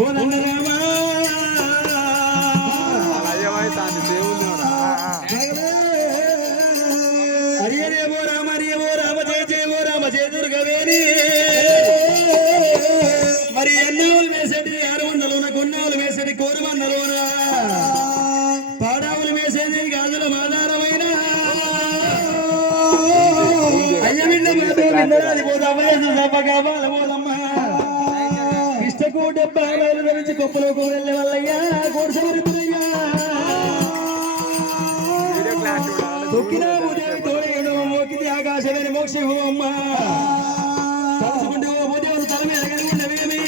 కోదండ రామా ఓ రామ హరి ఓ రామ జయ జయ రామ జయ దుర్గవేణి. మరి ఎన్నోలు వేసేటి ఆరు వందలున? కొన్నాళ్ళు వేసేటి కోరు వందలున? పాడావులు వేసేది? గాజుల మాదారమైన? అయ్య బిడ్డ మాతో ఇష్టకు డెబ్బై వేలు ధరించి గొప్పలో వెళ్ళే వల్లయ్యా కోర్సమరుతున్నయ్యా తొక్కిన భూదేవి తోడేడు మోకిది ఆకాశమైన మోక్షము అమ్మ. తలుచుకుంటే ఓ భూదేవుడు తల మీద కలిగినవేమి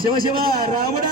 శివ శివ రాముడా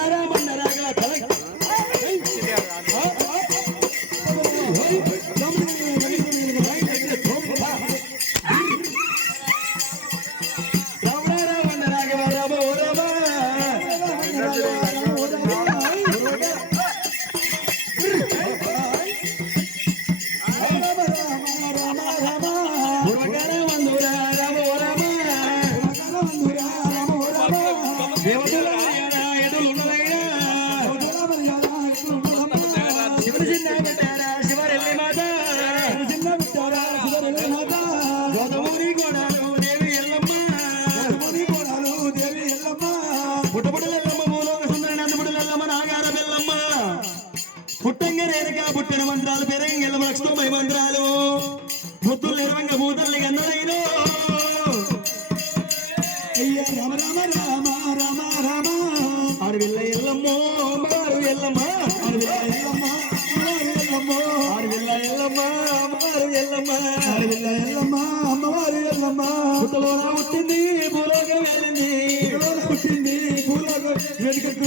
పుట్టింది భూలోకం వెనుకకు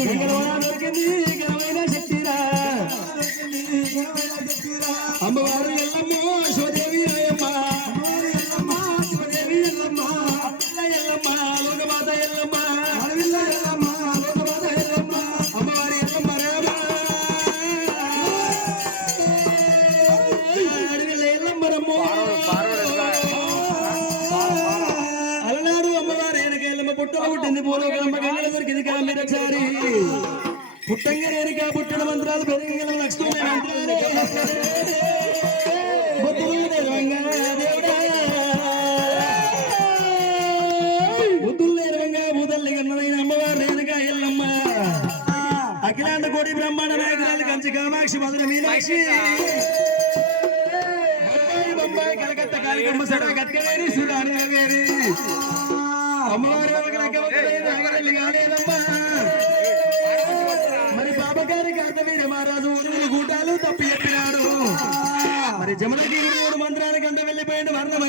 పుట్టలు పుట్టింది పూర్వకమ్మ దొరికింది కామిరచారి పుట్టంగ రేణుక పుట్టిన మంత్రాలు పెరిగిన లక్ష్మీ మంత్రాలు. బుద్ధులు నిర్వంగా దేవుడా. బుద్ధులు నిర్వంగా అమ్మవారు ఎల్లమ్మ. అఖిలాండ కోడి బ్రహ్మాండ నాయకురాలు కంచి కామాక్షి మధుర మీనాక్షి. బొంబాయి కలకత్తా కాలికమ్మ సడ సుడాని అమ్మవారి మరి ఒకలేదు ఆగరల్లి కాలేదమ్మా మహారాజు ఉరువులు గూటాలు తప్పి చెప్పినారు మరి జమునకి మూడు మంత్రాల కంట వెళ్ళిపోయిండు వర్ణం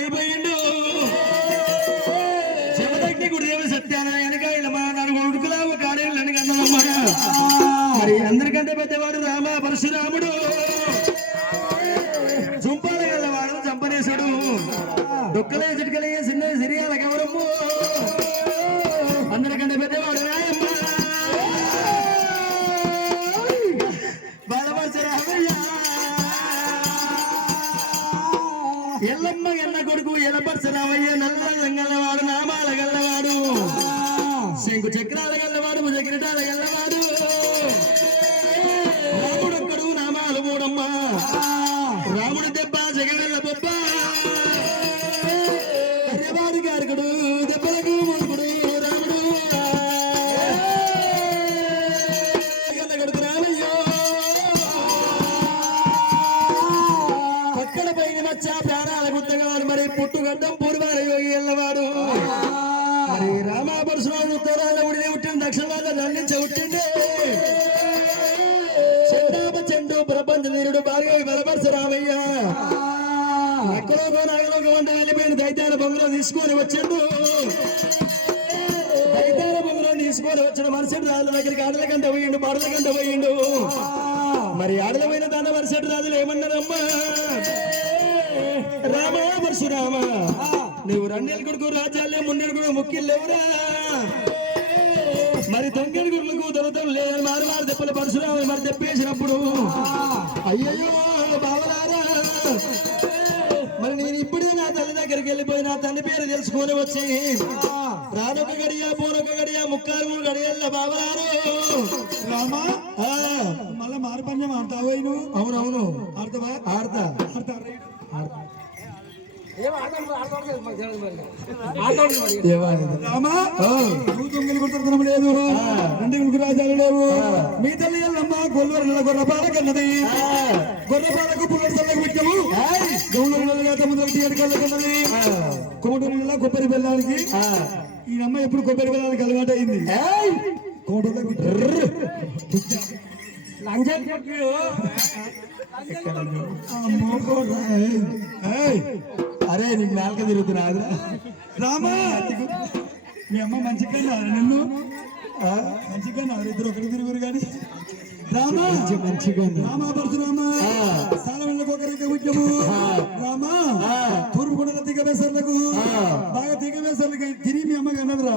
తీసుకొని వచ్చిన మరుసటి రాజుల దగ్గరికి ఆడల కంట పోయిండు పాడల కంట పోయిండు. మరి ఆడలమైన దాన మరుసటి రాజులు ఏమన్నారమ్మా? రామ పరశురామ నువ్వు రెండేళ్ళ కొడుకు రాజ్యాలే మున్నేడు కొడుకు ముక్కిళ్ళెవరా మరి తొంగడి గుడ్లకు దొరకడం లేదని మారు మారు దెబ్బల పరశురాములు మరి తెప్పేసినప్పుడు. అయ్యయ్యో బావలారా! మరి నేను ఇప్పుడే నా తల్లి దగ్గరికి వెళ్ళిపోయి నా తండ్రి పేరు తెలుసుకొని వచ్చి రానొక గడియ పోనొక గడియ ముక్కారు మూడు గడియల్ల బాబరారు. రామా? మళ్ళా మారపంజం ఆడతావా నువ్వు? అవునవును. ఆడతావా ఆడతా. ఆడతా రామా? నువ్వు లేదు. రెండు గుడికి రాజాలు లేవు. మీ తల్లి అల్లమ్మ గొల్లూరు నెల గొర్రపాల కన్నది గొర్రపాలకు పుల్లడి తల్లకు పెట్టాము కొమ్మటూరు నెల కొబ్బరి బెల్లానికి ఈ అమ్మ ఎప్పుడు కొబ్బరి బెల్లానికి అలవాటు అయింది? అరే నీకు నాలుక తిరుగుతున్నా రామా! మీ అమ్మ మంచిగా నిన్ను? మంచిగా ఇద్దరు ఒకటి తిరుగురు కానీ? మంచి మంచిగా రామా పరశురామ స్థానంలో ఒకరికి ఉద్యమం రామా. తూర్పు కొండల దిగవేసర్లకు బాగా దిగవేసర్లకు తిరిగి మీ అమ్మగా అన్నదిరా.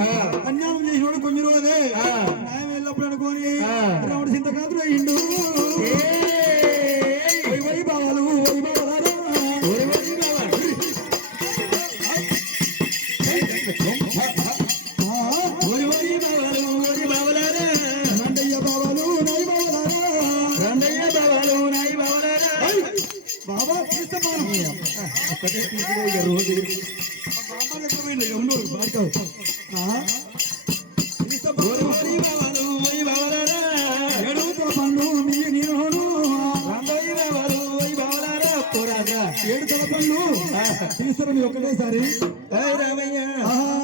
అన్యాయం చేసిన కొన్ని రోజులే. న్యాయం వెళ్ళినప్పుడు అనుకోని రాముడు చింతకాతుడు అయ్యిండు నాగేశ్వరం ఒకటేసారి రామయ్య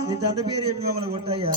నీ తండ్రి పేరు చెప్పి మమ్మల్ని కొట్టయ్యా.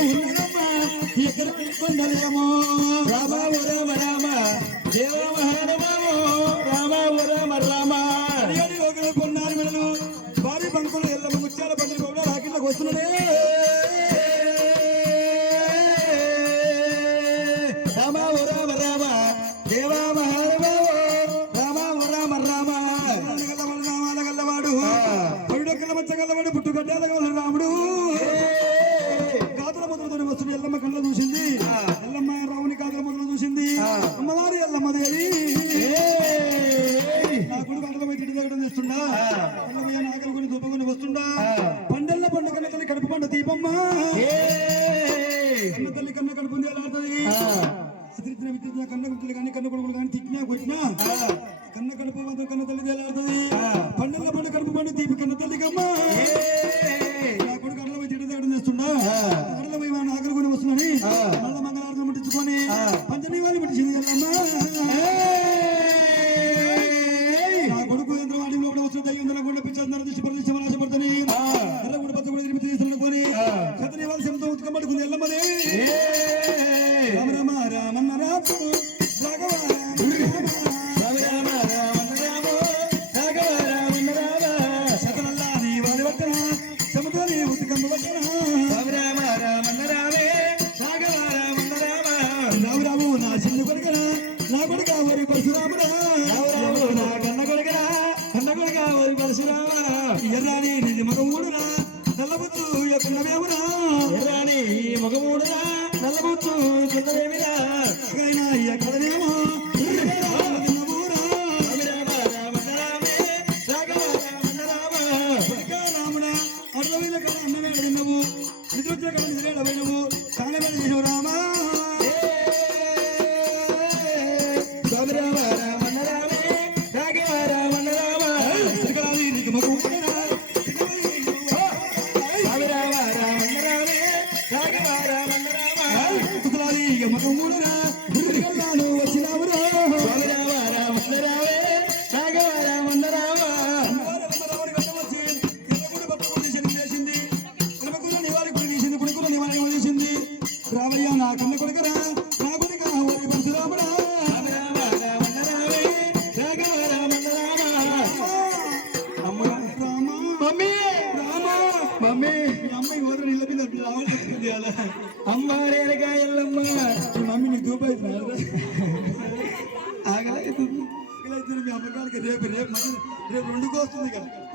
ఉన్నామా ఎక్కడికి పొందలేమో రామా ఓ రామ రామ దేవ మహానమామో రామా ఓ రామ రామ అడిగడి ఒకరుకున్నారు వీళ్ళు భారీ బంకులు ఎల్ల ముత్యాల బంకులు కూడా రాకిట్లకు వస్తున్నాడే రామా ఓ రామ రామ దేవ మహానమామో రామా ఓ రామ రామ మణి దీపికన్న తల్లిగమ్మ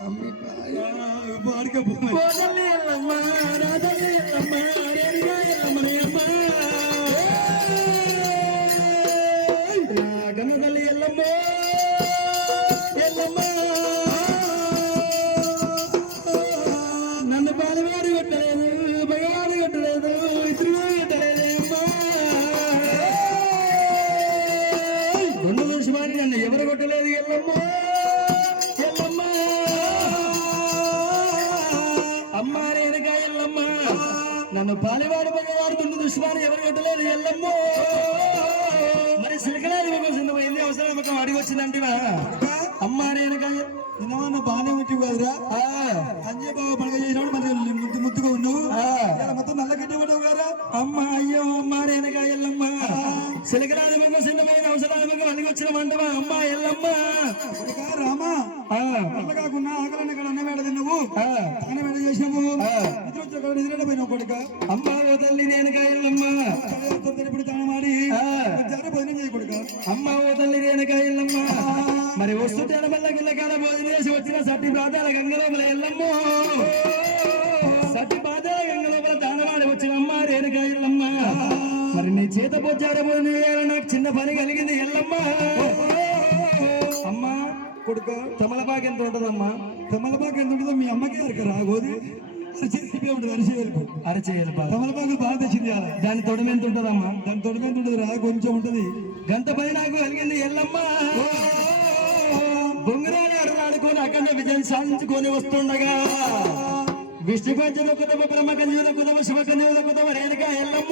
அம்மிப்பா பார்க்க போறேன் పాలివాడు పగవాడు దుండు దుష్మాని ఎవరు కొట్టలేదు? ఎల్లమ్మ! మరి సిలకలాది ఒక చిన్నమైంది అవసరం ఒక అడిగి వచ్చిందంటివా అమ్మ రేణుగా నిన్నమన్న బాగానే ఉంటావు కదరా. ఆ, అంజయ్ బాబు పండుగ చేసినప్పుడు మరి ముద్దు ముద్దుగా ఉన్నావు మొత్తం నల్ల పడవు కదా అమ్మ అయ్యో అమ్మ రేణుగా ఎల్లమ్మ. సిలకలాది ఒక చిన్నమైన అవసరాలు ఒక అడిగి వచ్చిన మంటవా? అమ్మ ఎల్లమ్మ. రామా. అట్ల కాకుండా ఆకలన్న ఇక్కడ అన్న మేడ తిన్నావు ఆ, అన్న మేడ చేసినావు ఆ. నిద్ర వచ్చే కాడ నిద్ర పోయినావు కొడుక అమ్మ ఓ తల్లి ఇప్పుడు భోజనం చేయ కొడుక. అమ్మ ఓ తల్లి ఎల్లమ్మ మరి వస్తుంటే మల్ల గుల్లకాడ భోజనం చేసి వచ్చిన సట్టి బాధాల గంగలోపల ఎల్లమ్మ. సట్టి బాధాల గంగలోపల దానవాడి వచ్చిన అమ్మ రేణుగా ఎల్లమ్మ మరి నీ చేత పొచ్చార నాకు చిన్న పని కలిగింది ఎల్లమ్మ. కొడుక తమలపాకు ఎంత ఉంటుందమ్మా? తమలపాకు ఎంత ఉంటుందో మీ అమ్మకే అరకరా గోది అరిచేసి ఉంటుంది అరిసి వెళ్ళిపో అరచేయాలి బాగా తెచ్చింది అలా దాని తొడమ ఎంత ఉంటుందమ్మా? దాని తొడమే ఉంటుంది? రా కొంచెం ఉంటుంది. గంట పని నాకు కలిగింది ఎల్లమ్మ. బొంగరాలు అడలాడుకొని అఖండ విజయం సాధించుకొని వస్తుండగా. విష్ణు పంచమ కుదమ బ్రహ్మ కంజీవ కుదమ శివ కంజీవ కుదమ రేణుక ఎల్లమ్మ.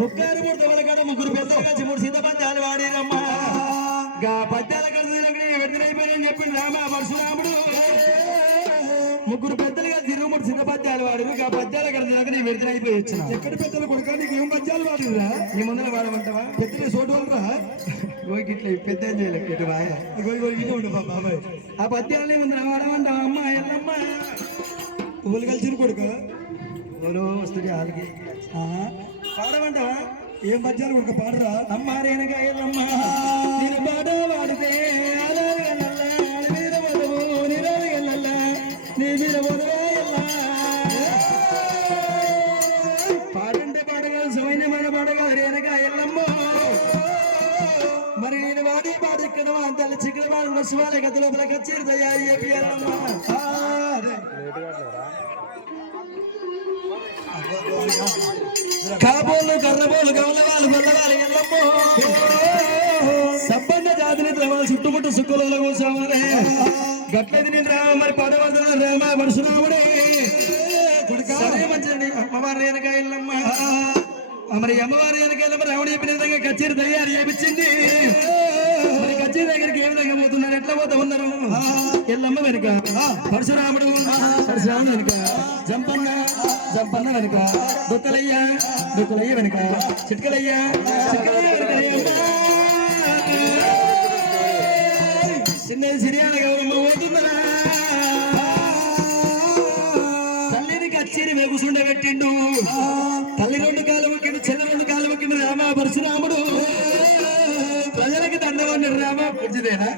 ముక్కారు మూడు కదా ముగ్గురు పెద్దలు కలిసి మూడు సీత పద్యాలు వాడిరమ్మ. గా పద్యాల వెంటనైపోయిన చెప్పింది రామ? పరశురాముడు. ముగ్గురు పెద్దలు కలిసి ఇరవై మూడు సీత పద్యాలు వాడిరు గా పద్యాల కలిసి నీ వెంటనైపోయి వచ్చిన. ఎక్కడి పెద్దలు కొడుక? నీకు ఏం పద్యాలు వాడిరా నీ ముందర వాడమంటావా పెద్దలే సోటు వాళ్ళరా? ఓకి ఇట్లా పెద్ద ఏం చేయలేదు ఇదే ఉండు బాబాయ్ ఆ పద్యాలు ముందర వాడమంటావా అమ్మ ఎల్లమ్మ. పువ్వులు కలిసి కొడుక? ఎవరో వస్తుంది వాళ్ళకి ఆ, పాడమంటావా? ఏం పద్యాలు కొడుక పాడరా? అమ్మ రేణుక ఎల్లమ్మ. నేను పాట పాడితే గట్లది నేను రామ మరి పదవంతులు రామ పరశురాముడే సరే మంచిది అమ్మవారి వెనక ఎల్లమ్మ మరి అమ్మవారి వెనక ఎల్లమ్మ రాముడు చెప్పిన విధంగా కచేరి తయారు చేపించింది మరి కచేరి దగ్గరికి ఏ విధంగా పోతున్నారు? ఎట్లా పోతా ఉన్నారు? ఎల్లమ్మ వెనుక. పరశురాముడు పరశురాముడు వెనుక. జంపన్న జంపన్న వెనుక. దుక్కలయ్య దుక్కలయ్య వెనుక. చిట్కలయ్య చిట్కలయ్య వెనుక. చిన్న సిరియాల గౌరమ్మ పోతుందరా. తల్లిని కచ్చేరి వెగుసుండ పెట్టిండు తల్లి రెండు కాలు మొక్కిండు చెల్లి రెండు కాలు మొక్కిండు రామ పరశురాముడు. ప్రజలకు దండవన్నాడు రామ పుంజిదేనా